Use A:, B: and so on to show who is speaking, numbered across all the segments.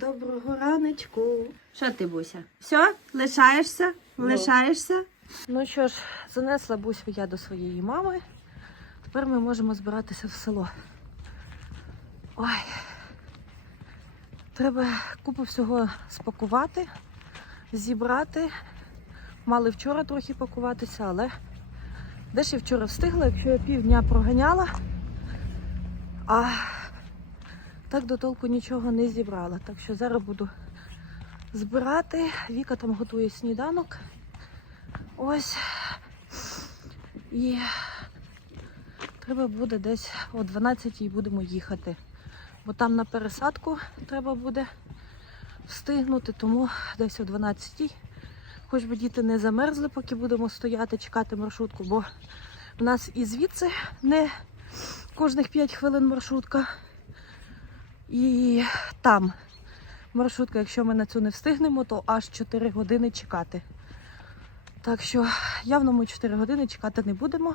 A: Доброго раночку. Що ти, Буся? Все? Лишаєшся? Лишаєшся? Ну що ж, занесла Бусю я до своєї мами. Тепер ми можемо збиратися в село. Ой. Треба купу всього спакувати, зібрати. Мали вчора трохи пакуватися, але де ж я вчора встигла, якщо я півдня проганяла, а так до толку нічого не зібрала. Так що зараз буду збирати. Віка там готує сніданок. Ось. І треба буде десь о 12 будемо їхати. Бо там на пересадку треба буде встигнути, тому десь о 12 Хоч би діти не замерзли, поки будемо стояти, чекати маршрутку, бо в нас і звідси не кожних 5 хвилин маршрутка. І там маршрутка, якщо ми на цю не встигнемо, то аж 4 години чекати. Так що явно ми 4 години чекати не будемо,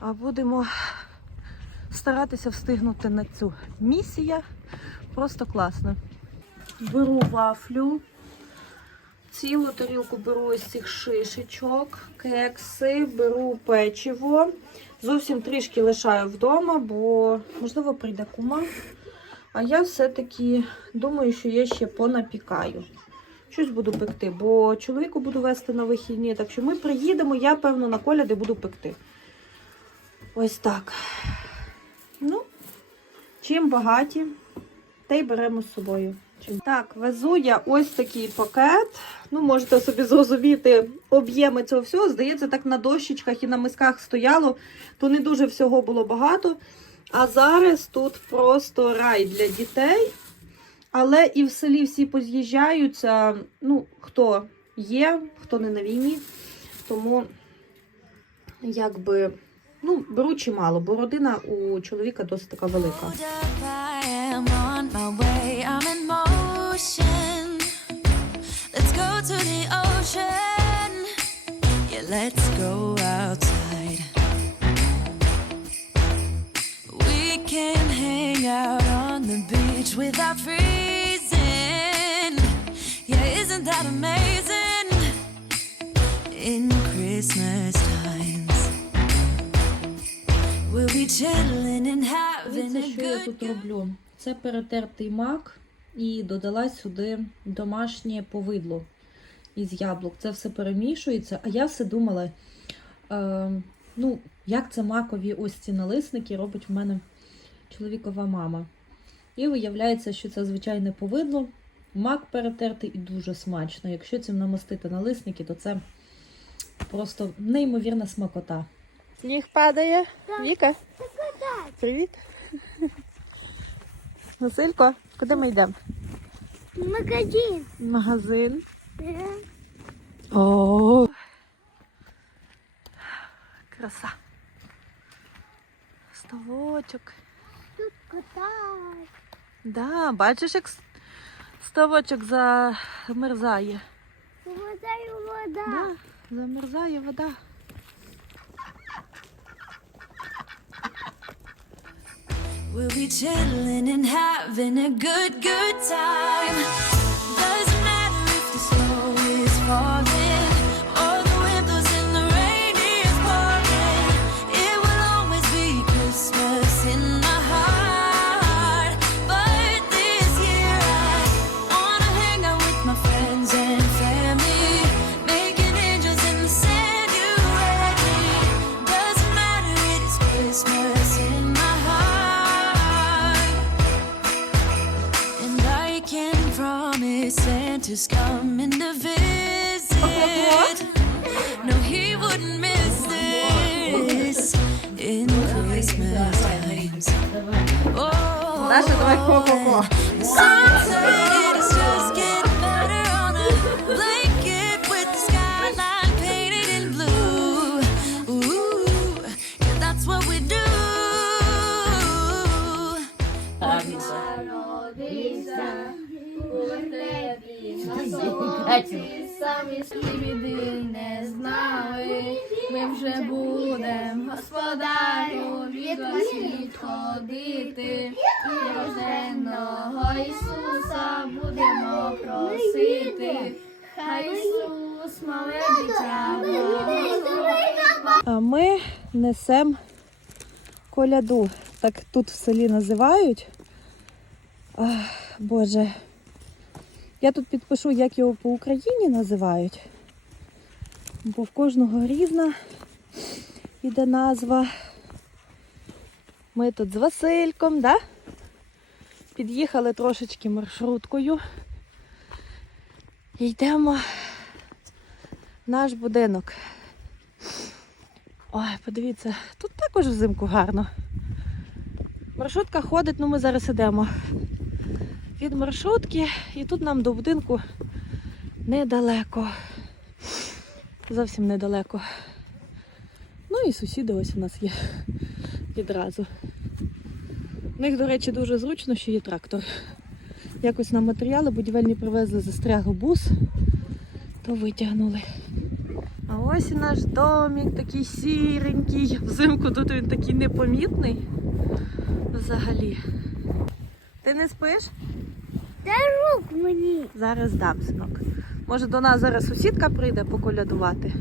A: а будемо старатися встигнути на цю місія. Просто класно. Беру вафлю. Цілу тарілку беру ось цих шишечок, кекси, беру печиво. Зовсім трішки лишаю вдома, бо, можливо, прийде кума. А я все-таки думаю, що я ще понапікаю. Щось буду пекти, бо чоловіку буду вести на вихідні. Так що ми приїдемо, я, певно, на коляди буду пекти. Ось так. Ну, чим багаті, те й беремо з собою. Так, везу я ось такий пакет. Ну, можете собі зрозуміти об'єми цього всього. Здається, так на дощечках і на мисках стояло, то не дуже всього було багато. А зараз тут просто рай для дітей. Але і в селі всі поз'їжджаються. Ну, хто є, хто не на війні. Тому, якби, ну, беру чимало, бо родина у чоловіка досить така велика.
B: Without freezing. Yeah, isn't that amazing? In Christmas times, we'll be chilling and having a
A: що я
B: good
A: тут роблю. Це перетертий мак і додала сюди домашнє повидло із яблук. Це все перемішується. А я все думала, е, ну, як це макові ось ці налисники робить в мене чоловікова мама. І виявляється, що це звичайне повидло. Мак перетертий і дуже смачно. Якщо цим намастити налисники, то це просто неймовірна смакота. Сніг падає. Віка? Привіт. Василько, куди ми йдемо?
C: Магазин.
A: Магазин.
C: Да.
A: О. Краса. Ставочок.
C: Тут катаюсь.
A: Да, бачиш, як ставочок замерзає.
C: Вода вода.
A: Да, замерзає вода.
B: We'll be chilling and having a good, good time. Santa's coming to visit. No, he wouldn't miss this in Christmas times. Oh,
A: Даша, давай ко-ко-ко.
B: Sunset
C: Самі біди не знали. Ми
D: вже будем, господарю, від вас відходити, і рожденого Ісуса будемо просити. Хай Ісус, мале дитя.
A: А ми несемо коляду. Так тут в селі називають. Ах, Боже. Я тут підпишу, як його по Україні називають. Бо в кожного різна іде назва. Ми тут з Васильком, да? Під'їхали трошечки маршруткою. Йдемо в наш будинок. Ой, подивіться, тут також взимку гарно. Маршрутка ходить, ну ми зараз ідемо від маршрутки, і тут нам до будинку недалеко. Зовсім недалеко. Ну і сусіди ось у нас є відразу. У них, до речі, дуже зручно, що є трактор. Якось нам матеріали будівельні привезли, застряг бус, то витягнули. А ось і наш домик такий сіренький. Взимку тут він такий непомітний. Взагалі. Ти не спиш?
C: Рук мені.
A: Зараз дам, синок. Може до нас зараз сусідка прийде поколядувати.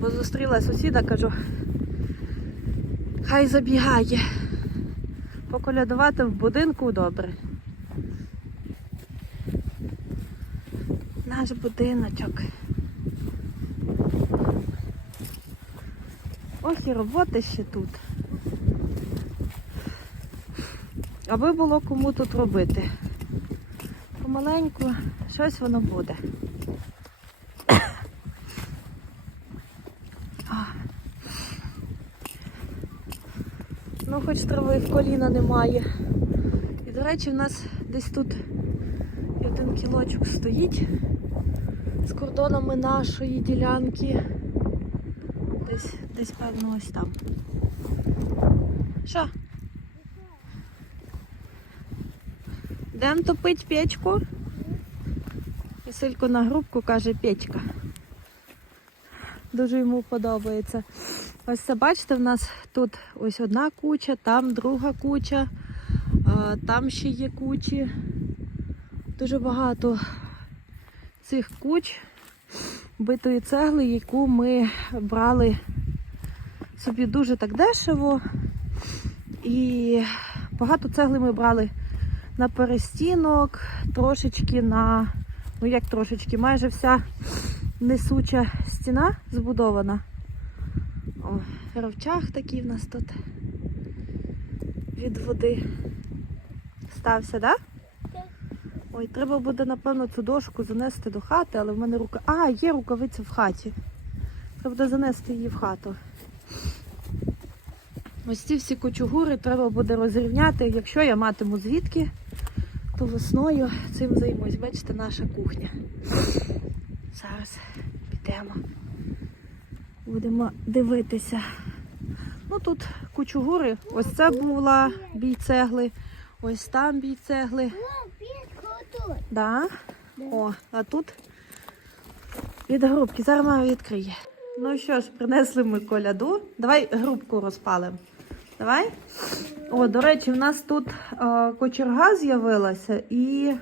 A: Бо зустріла сусіда, кажу, хай забігає. Поколядувати в будинку добре. Наш будиночок. Ох і роботи ще тут. Аби було кому тут робити. Помаленьку щось воно буде. Ну, хоч трави в коліна немає. І, до речі, в нас десь тут один кілочок стоїть з кордонами нашої ділянки. Десь, десь певно, ось там. Що? Дем топить печку. Василько на грубку каже печка. Дуже йому подобається. Ось це бачите, в нас тут ось одна куча, там друга куча, там ще є кучі. Дуже багато цих куч битої цегли, яку ми брали собі дуже так дешево. І багато цегли ми брали на перестінок, трошечки на, ну як трошечки, майже вся несуча стіна збудована. О, ровчах такий в нас тут від води стався, так? Да? Ой, треба буде, напевно, цю дошку занести до хати, але в мене рука. А, є рукавиця в хаті. Треба буде занести її в хату. Ось ці всі кочугури треба буде розрівняти. Якщо я матиму звідки, то весною цим займусь. Бачите, наша кухня. Зараз підемо. Будемо дивитися. Ну тут кучугури. Ось це була бій цегли, ось там бій цегли. Да? О, а тут від грубки. Зараз мама відкриє. Ну що ж, принесли ми коляду. Давай грубку розпалимо. Давай. О, до речі, в нас тут е, кочерга з'явилася і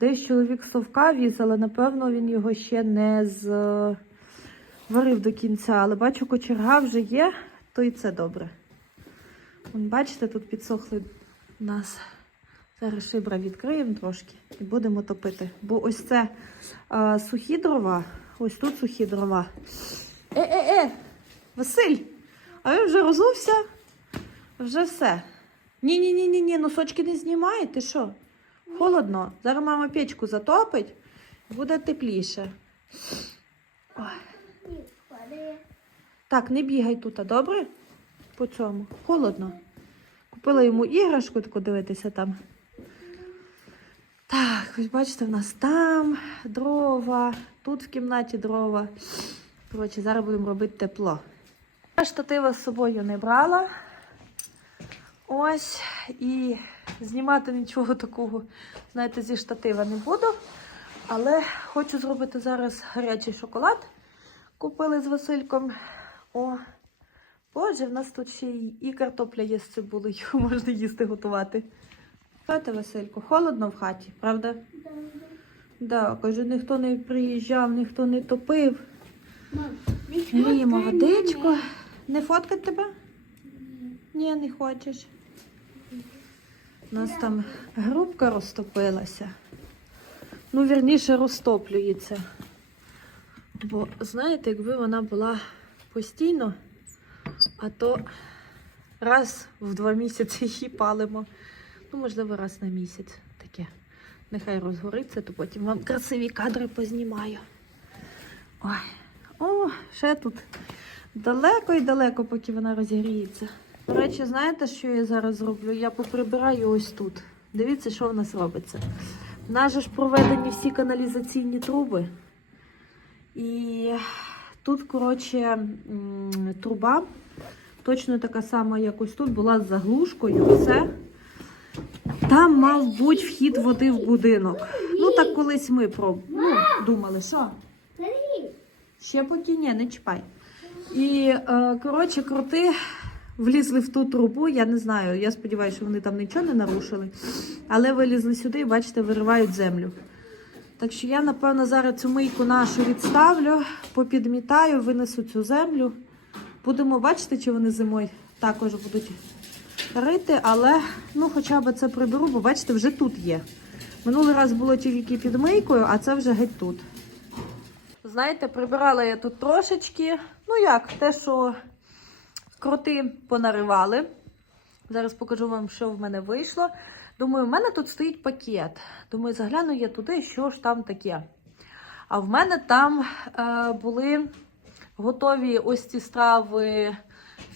A: десь чоловік совка віз, але напевно він його ще не зварив до кінця. Але бачу, кочерга вже є, то і це добре. Вон, бачите, тут підсохли у нас. Зараз шибра відкриємо трошки і будемо топити. Бо ось це е, сухі дрова, ось тут сухі дрова. Е-е-е, Василь, а він вже розувся? Вже все. Ні-ні-ні, ні, ні, носочки не знімай, ти що? Холодно. Зараз мама печку затопить, буде тепліше. Ой. Так, не бігай тут, добре? По цьому. Холодно. Купила йому іграшку, таку дивитися там. Так, ось бачите, в нас там дрова, тут в кімнаті дрова. Коротше, зараз будемо робити тепло. Я штатива з собою не брала. Ось, і знімати нічого такого, знаєте, зі штатива не буду. Але хочу зробити зараз гарячий шоколад. Купили з Васильком. О, боже, в нас тут ще і картопля є з цибулею, можна їсти готувати. Що ти, Василько, холодно в хаті, правда? Да, каже, ніхто не приїжджав, ніхто не топив. Гріємо водичку. Не фоткать тебе? Ні, не хочеш. У нас там грубка розтопилася. Ну, вірніше, розтоплюється. Бо, знаєте, якби вона була постійно, а то раз в два місяці її палимо. Ну, можливо, раз на місяць таке. Нехай розгориться, то потім вам красиві кадри познімаю. Ой, о, ще тут далеко і далеко, поки вона розігріється. До речі, знаєте, що я зараз зроблю? Я поприбираю ось тут. Дивіться, що в нас робиться. В нас же ж проведені всі каналізаційні труби. І тут, коротше, труба точно така сама, як ось тут, була з заглушкою. Все. Там мав бути вхід води в будинок. Ну, так колись ми про... ну, думали, що? Ще поки ні, не чіпай. І, е, коротше, крути влізли в ту трубу. Я не знаю, я сподіваюся, що вони там нічого не нарушили. Але вилізли сюди і, бачите, виривають землю. Так що я, напевно, зараз цю мийку нашу відставлю, попідмітаю, винесу цю землю. Будемо бачити, чи вони зимою також будуть рити, але ну, хоча б це приберу, бо бачите, вже тут є. Минулий раз було тільки під мийкою, а це вже геть тут. Знаєте, прибирала я тут трошечки. Ну як, те, що кроти понаривали. Зараз покажу вам, що в мене вийшло. Думаю, в мене тут стоїть пакет. Думаю, загляну я туди, що ж там таке. А в мене там е, були готові ось ці страви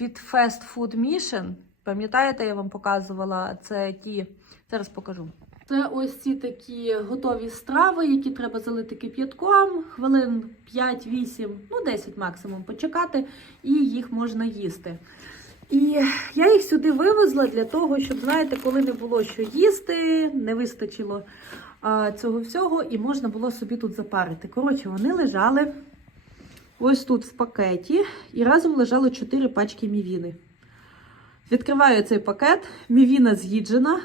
A: від Fast Food Mission. Пам'ятаєте, я вам показувала це ті. Зараз покажу. Це ось ці такі готові страви, які треба залити кип'ятком, хвилин 5-8, ну 10 максимум почекати, і їх можна їсти. І я їх сюди вивезла для того, щоб, знаєте, коли не було що їсти, не вистачило а, цього всього, і можна було собі тут запарити. Коротше, вони лежали ось тут в пакеті, і разом лежало 4 пачки мівіни. Відкриваю цей пакет, мівіна з'їджена.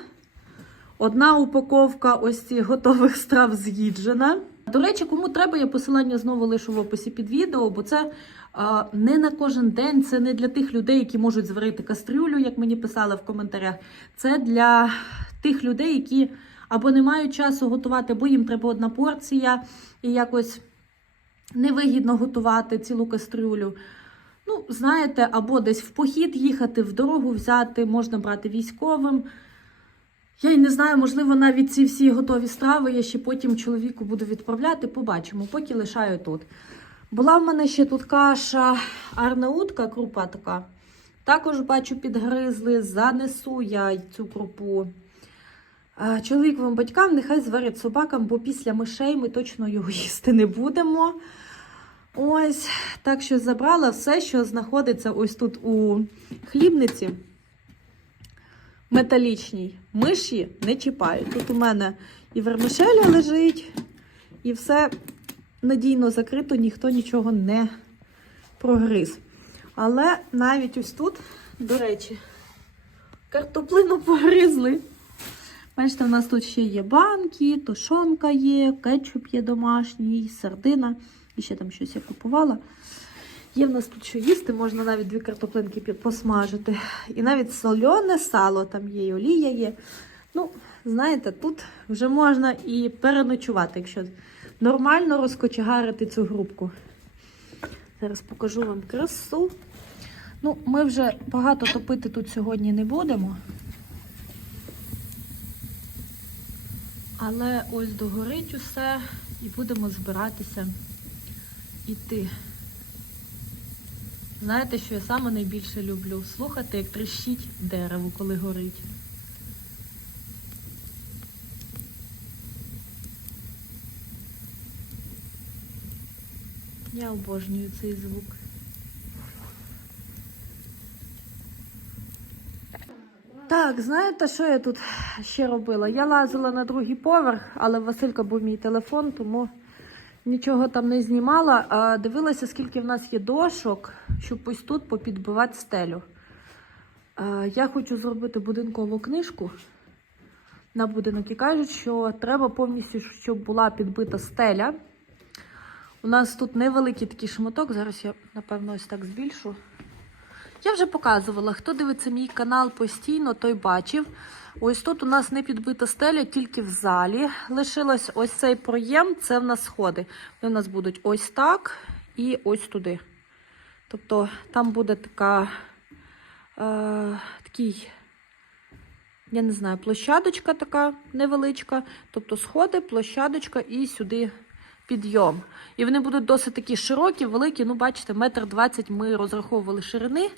A: Одна упаковка ось цих готових страв з'їджена. До речі, кому треба, я посилання знову лишу в описі під відео, бо це а, не на кожен день, це не для тих людей, які можуть зварити кастрюлю, як мені писали в коментарях. Це для тих людей, які або не мають часу готувати, або їм треба одна порція і якось невигідно готувати цілу кастрюлю. Ну, знаєте, або десь в похід їхати, в дорогу взяти, можна брати військовим. Я й не знаю, можливо, навіть ці всі готові страви я ще потім чоловіку буду відправляти. Побачимо, поки лишаю тут. Була в мене ще тут каша арнаутка, крупа така. Також бачу, підгризли, занесу я цю крупу. Чоловіковим батькам нехай зварять собакам, бо після мишей ми точно його їсти не будемо. Ось, так що забрала все, що знаходиться ось тут у хлібниці металічній. Миші не чіпають. Тут у мене і вермишеля лежить, і все надійно закрито, ніхто нічого не прогриз. Але навіть ось тут, до речі, картоплину погризли. Бачите, у нас тут ще є банки, тушонка є, кетчуп є домашній, сардина. І ще там щось я купувала. Є в нас тут що їсти, можна навіть дві картоплинки посмажити. І навіть солене сало там є, і олія є. Ну, знаєте, тут вже можна і переночувати, якщо нормально розкочегарити цю грубку. Зараз покажу вам красу. Ну, ми вже багато топити тут сьогодні не будемо. Але ось догорить усе і будемо збиратися іти. Знаєте, що я саме найбільше люблю? Слухати, як тріщить дерево, коли горить. Я обожнюю цей звук. Так, знаєте, що я тут ще робила? Я лазила на другий поверх, але Василька був мій телефон, тому Нічого там не знімала, а дивилася, скільки в нас є дошок, щоб ось тут попідбивати стелю. Я хочу зробити будинкову книжку на будинок і кажуть, що треба повністю, щоб була підбита стеля. У нас тут невеликий такий шматок. Зараз я, напевно, ось так збільшу. Я вже показувала, хто дивиться мій канал постійно, той бачив. Ось тут у нас не підбита стеля, тільки в залі. Лишилось ось цей проєм, це в нас сходи. Вони у нас будуть ось так і ось туди. Тобто там буде така, е, такий, я не знаю, площадочка така невеличка. Тобто сходи, площадочка і сюди підйом. І вони будуть досить такі широкі, великі. Ну, бачите, метр двадцять ми розраховували ширини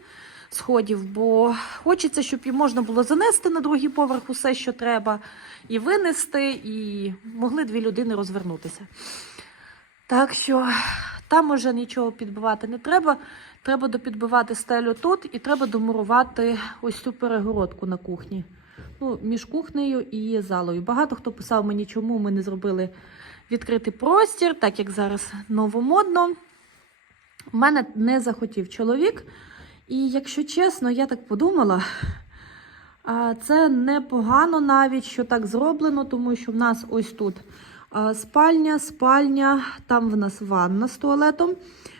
A: сходів, бо хочеться, щоб і можна було занести на другий поверх усе, що треба, і винести, і могли дві людини розвернутися. Так що там уже нічого підбивати не треба. Треба допідбивати стелю тут і треба домурувати ось цю перегородку на кухні. Ну, між кухнею і залою. Багато хто писав мені, чому ми не зробили відкритий простір, так як зараз новомодно. У мене не захотів чоловік. І якщо чесно, я так подумала, це непогано навіть, що так зроблено, тому що в нас ось тут спальня, спальня, там в нас ванна з туалетом,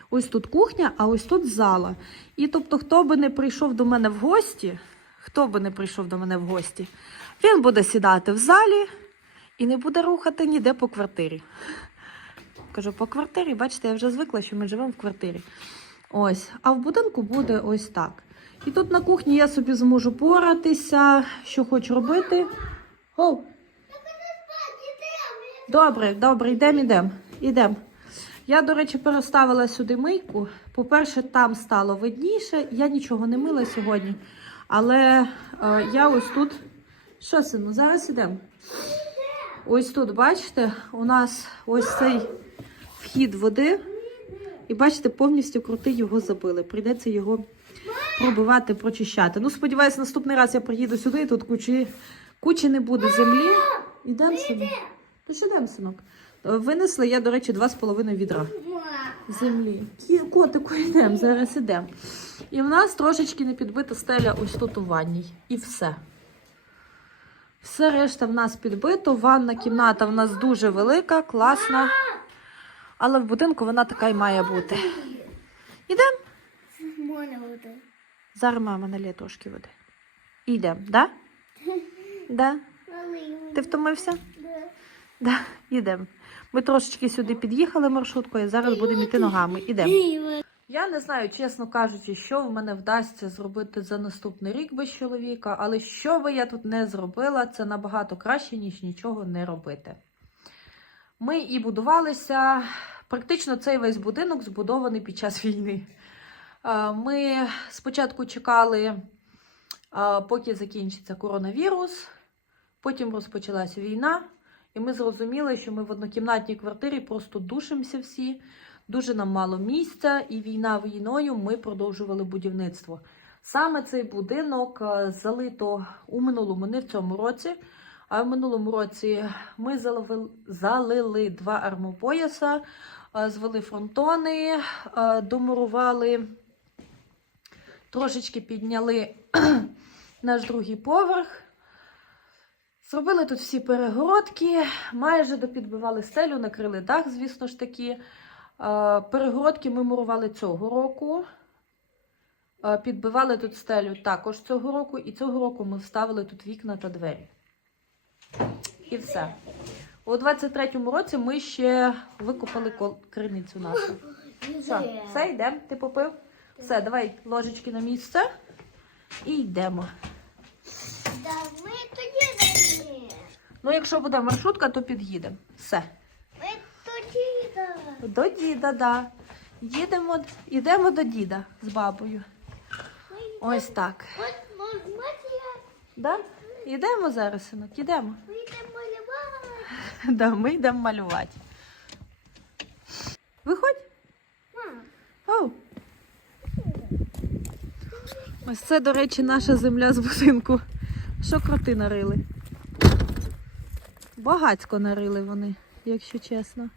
A: ось тут кухня, а ось тут зала. І тобто, хто би не прийшов до мене в гості, хто би не прийшов до мене в гості, він буде сідати в залі і не буде рухати ніде по квартирі. Кажу, по квартирі, бачите, я вже звикла, що ми живемо в квартирі. Ось, а в будинку буде ось так. І тут на кухні я собі зможу поратися, що хочу робити. О! Добре, добре, йдемо, йдемо. Йдемо. Я, до речі, переставила сюди мийку. По-перше, там стало видніше. Я нічого не мила сьогодні. Але е, я ось тут. Що, сину, зараз ідемо. Ось тут, бачите, у нас ось цей вхід води. І бачите, повністю крути його забили. Прийдеться його пробивати, прочищати. Ну, сподіваюся, наступний раз я приїду сюди, і тут кучі, кучі не буде землі. Ідемо собі. То що йдемо, синок? Е, Винесли я, до речі, два з половиною відра землі. Котику йдемо, зараз ідемо. І в нас трошечки не підбита стеля ось тут у ванній. І все. Все решта в нас підбито. Ванна кімната в нас дуже велика, класна. Але в будинку вона така й має бути. Ідемо. Зараз мама налє трошки води. Ідемо, да? Да? Ти втомився? Да, ідемо. Ми трошечки сюди під'їхали маршруткою, зараз будемо йти ногами. Ідемо. Я не знаю, чесно кажучи, що в мене вдасться зробити за наступний рік без чоловіка, але що би я тут не зробила, це набагато краще, ніж нічого не робити. Ми і будувалися. Практично цей весь будинок збудований під час війни. Ми спочатку чекали, поки закінчиться коронавірус, потім розпочалася війна, і ми зрозуміли, що ми в однокімнатній квартирі просто душимося всі, дуже нам мало місця, і війна війною ми продовжували будівництво. Саме цей будинок е, залито у минулому, не в цьому році. А в минулому році ми залили, два армопояса, е, звели фронтони, е, домурували, трошечки підняли наш другий поверх. Зробили тут всі перегородки, майже допідбивали стелю, накрили дах, звісно ж таки. Е, Перегородки ми мурували цього року. Е, Підбивали тут стелю також цього року, і цього року ми вставили тут вікна та двері. І все. У 23-му році ми ще викопали криницю нашу. Все, все, йдемо. Ти попив? Все, давай ложечки на місце і йдемо. Ну, якщо буде маршрутка, то під'їдемо. Все. До діда, да. Їдемо, йдемо до діда з бабою. Ось так. Да? Йдемо зараз, синок, йдемо.
C: ми йдемо малювати.
A: Да, ми йдемо малювати. Виходь. Оу. Ось це, до речі, наша земля з будинку. Що кроти нарили? Багацько нарили вони, якщо чесно.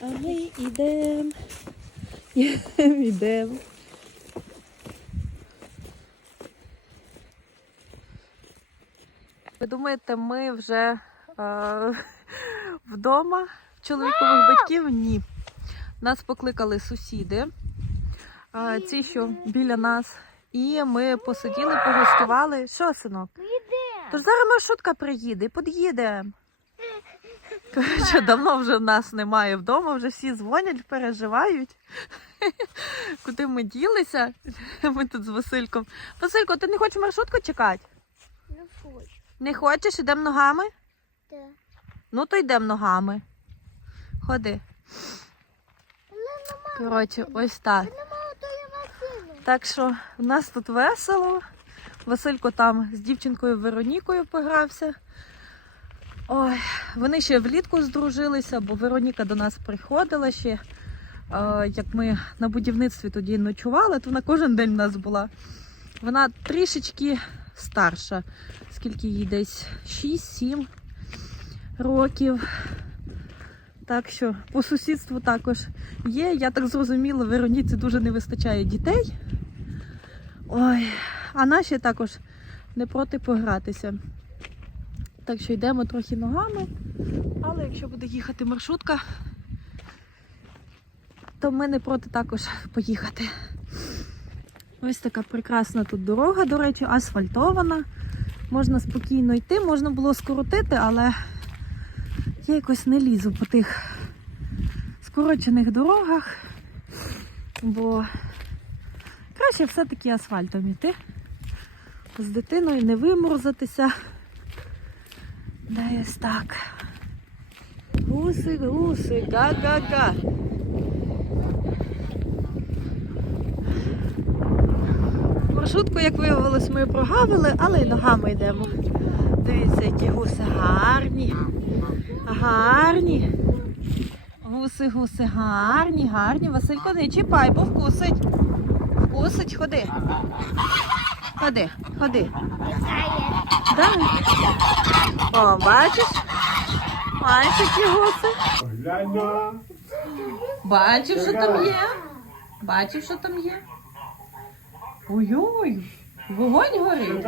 A: А ми йдемо. Йдемо, йдемо. Ви думаєте, ми вже е, вдома чоловікових батьків? Ні. Нас покликали сусіди, е, ці, що біля нас. І ми посиділи, погостювали. Що, синок?
C: Ми йдемо.
A: Та зараз маршрутка приїде, під'їде. Коротше, давно вже в нас немає вдома, вже всі дзвонять, переживають. Куди ми ділися? Ми тут з Васильком. Василько, ти не хочеш маршрутку чекати?
C: Не хочу.
A: Не хочеш, ідемо ногами?
C: Так.
A: Ну, то йдемо ногами. Ходи. Коротше, ось так. Так що в нас тут весело. Василько там з дівчинкою Веронікою погрався. Ой, вони ще влітку здружилися, бо Вероніка до нас приходила ще. Як ми на будівництві тоді ночували, то вона кожен день в нас була. Вона трішечки старша, скільки їй десь 6-7 років. Так що по сусідству також є. Я так зрозуміла, Вероніці дуже не вистачає дітей. Ой, а наші також не проти погратися. Так що йдемо трохи ногами, але якщо буде їхати маршрутка, то ми не проти також поїхати. Ось така прекрасна тут дорога, до речі, асфальтована. Можна спокійно йти, можна було скоротити, але я якось не лізу по тих скорочених дорогах, бо краще все-таки асфальтом іти. З дитиною не виморзатися. Да ось так. Гуси, гуси, га-га-га. Маршрутку, як виявилось, ми прогавили, але й ногами йдемо. Дивіться, які гуси гарні. Гарні. Гуси, гуси, гарні, гарні. Василько, не чіпай, бо вкусить. Вкусить, ходи. Ходи, ходи. Дай. О, бачиш? Бачиш, які гуси?
E: Гляньмо.
A: Бачив, що там є. Бачив, що там є. Ой-ой, вогонь горить.